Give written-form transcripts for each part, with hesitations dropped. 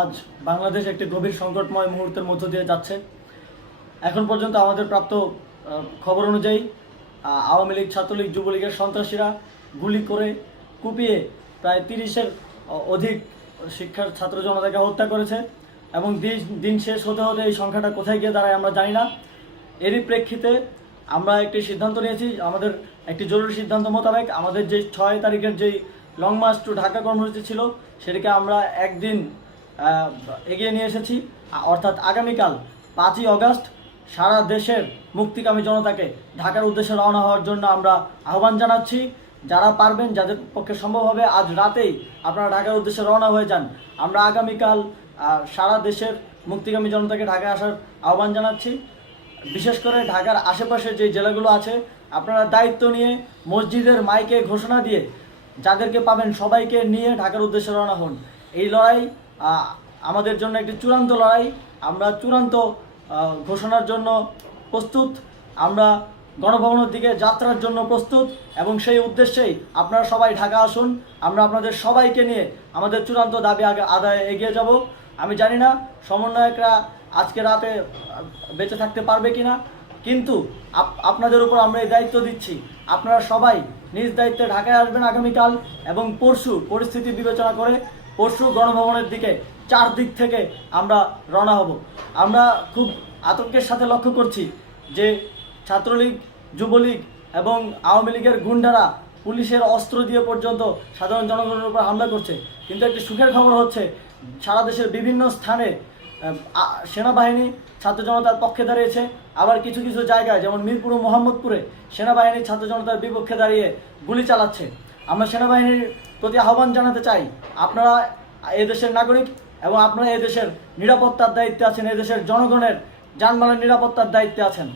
আজ বাংলাদেশ একটি গভীর সংকটময় মুহূর্তের মধ্য দিয়ে যাচ্ছে। এখন পর্যন্ত আমাদের প্রাপ্ত খবর অনুযায়ী আওয়ামী লীগ, ছাত্রলীগ, যুবলীগের সন্ত্রাসীরা গুলি করে কুপিয়ে প্রায় 30-এর অধিক শিক্ষার ছাত্র জনতাকে হত্যা করেছে এবং দিন শেষ হতে হতে এই সংখ্যাটা কোথায় গিয়ে দাঁড়ায় আমরা জানি না। এরই প্রেক্ষিতে আমরা একটি সিদ্ধান্ত নিয়েছি, আমাদের একটি জরুরি সিদ্ধান্ত মোতাবেক আমাদের যে 6 তারিখের যেই লং মার্চ টু ঢাকা কর্মসূচি ছিল সেটাকে আমরা একদিন এগিয়ে নিয়ে এসেছি। অর্থাৎ আগামীকাল 5ই অগাস্ট সারা দেশের মুক্তিকামী জনতাকে ঢাকার উদ্দেশ্যে রওনা হওয়ার জন্য আমরা আহ্বান জানাচ্ছি। যারা পারবেন, যাদের পক্ষে সম্ভব হবে, আজ রাতেই আপনারা ঢাকার উদ্দেশ্যে রওনা হয়ে যান। আমরা আগামীকাল সারা দেশের মুক্তিকামী জনতাকে ঢাকায় আসার আহ্বান জানাচ্ছি। বিশেষ করে ঢাকার আশেপাশে যে জেলাগুলো আছে আপনারা দায়িত্ব নিয়ে মসজিদের মাইকে ঘোষণা দিয়ে যাদেরকে পাবেন সবাইকে নিয়ে ঢাকার উদ্দেশ্যে রওনা হন। এই লড়াই আমাদের জন্য একটি চূড়ান্ত লড়াই। আমরা চূড়ান্ত ঘোষণার জন্য প্রস্তুত, আমরা গণভবনের দিকে যাত্রার জন্য প্রস্তুত এবং সেই উদ্দেশ্যেই আপনারা সবাই ঢাকা আসুন। আমরা আপনাদের সবাইকে নিয়ে আমাদের চূড়ান্ত দাবি আদায়ে এগিয়ে যাব। আমি জানি না সমন্বয়করা আজকে রাতে বেঁচে থাকতে পারবে কিনা, কিন্তু আপনাদের উপর আমরা এই দায়িত্ব দিচ্ছি। আপনারা সবাই নিজ দায়িত্বে ঢাকায় আসবেন আগামীকাল এবং পরশু পরিস্থিতি বিবেচনা করে পরশু গণভবনের দিকে 4 দিক থেকে আমরা রওনা হব। আমরা খুব আতঙ্কের সাথে লক্ষ্য করছি যে ছাত্রলীগ, যুবলীগ এবং আওয়ামী লীগের গুন্ডারা পুলিশের অস্ত্র দিয়ে পর্যন্ত সাধারণ জনগণের উপর হামলা করছে। কিন্তু একটি সুখের খবর হচ্ছে সারা দেশের বিভিন্ন স্থানে সেনাবাহিনী ছাত্র জনতার পক্ষে দাঁড়িয়েছে। আবার কিছু কিছু জায়গায় যেমন মিরপুর ও মোহাম্মদপুরে সেনাবাহিনী ছাত্র জনতার বিপক্ষে দাঁড়িয়ে গুলি চালাচ্ছে। আমরা সেনাবাহিনীর প্রতি আহ্বান জানাতে চাই, আপনারা এদেশের নাগরিক এবং আপনারা এদেশের নিরাপত্তার দায়িত্বে আছেন, এদেশের জনগণের যানবাহনের নিরাপত্তার দায়িত্বে আছেন।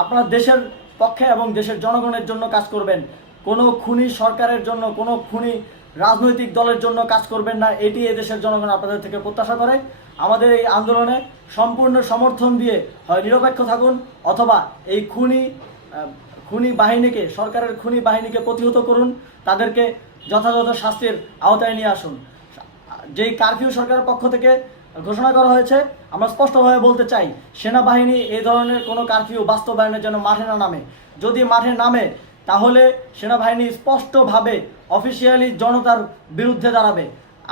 আপনারা দেশের পক্ষে এবং দেশের জনগণের জন্য কাজ করবেন। কোনো খুনি সরকারের জন্য, কোনো খুনি রাজনৈতিক দলের জন্য কাজ করবেন না। এটি এদেশের জনগণ আপনাদের থেকে প্রত্যাশা করে। আমাদের এই আন্দোলনে সম্পূর্ণ সমর্থন দিয়ে হয় নিরপেক্ষ থাকুন অথবা এই খুনি বাহিনীকে, সরকারের খুনি বাহিনীকে প্রতিহত করুন, তাদেরকে যথাযথ শাস্তির আওতায় নিয়ে আসুন। যেই কারফিউ সরকারের পক্ষ থেকে ঘোষণা করা হয়েছে, আমরা স্পষ্টভাবে বলতে চাই সেনাবাহিনী এই ধরনের কোনো কারফিউ বাস্তবায়নের জন্য মাঠে না নামে। যদি মাঠে নামে তাহলে সেনাবাহিনী স্পষ্টভাবে অফিসিয়ালি জনতার বিরুদ্ধে দাঁড়াবে।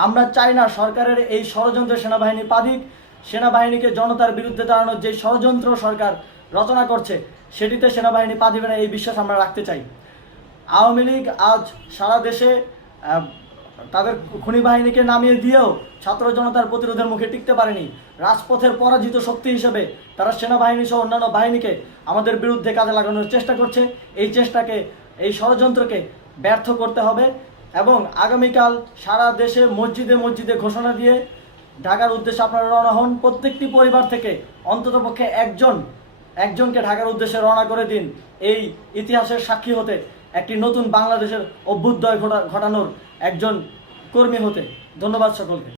আমরা চাই না সরকারের এই ষড়যন্ত্র সেনাবাহিনী পা দিক। সেনাবাহিনীকে জনতার বিরুদ্ধে দাঁড়ানোর যে ষড়যন্ত্র সরকার রচনা করছে সেটিতে সেনাবাহিনী পা দিবে না, এই বিশ্বাস আমরা রাখতে চাই। আওয়ামী লীগ আজ সারা দেশে তাদের খুনি বাহিনীকে নামিয়ে দিয়েও ছাত্র জনতার প্রতিরোধের মুখে টিকতে পারেনি। রাজপথের পরাজিত শক্তি হিসেবে তারা সেনাবাহিনী সহ অন্যান্য বাহিনীকে আমাদের বিরুদ্ধে কাজে লাগানোর চেষ্টা করছে। এই চেষ্টাকে, এই ষড়যন্ত্রকে ব্যর্থ করতে হবে এবং আগামীকাল সারা দেশে মসজিদে মসজিদে ঘোষণা দিয়ে ঢাকার উদ্দেশ্যে আপনারা রওনা হন। প্রত্যেকটি পরিবার থেকে অন্ততপক্ষে একজনকে ঢাকার উদ্দেশ্যে রওনা করে দিন, এই ইতিহাসের সাক্ষী হতে, একটি নতুন বাংলাদেশের অভ্যুদয় ঘটানোর একজন কর্মী হতে। ধন্যবাদ সকলকে।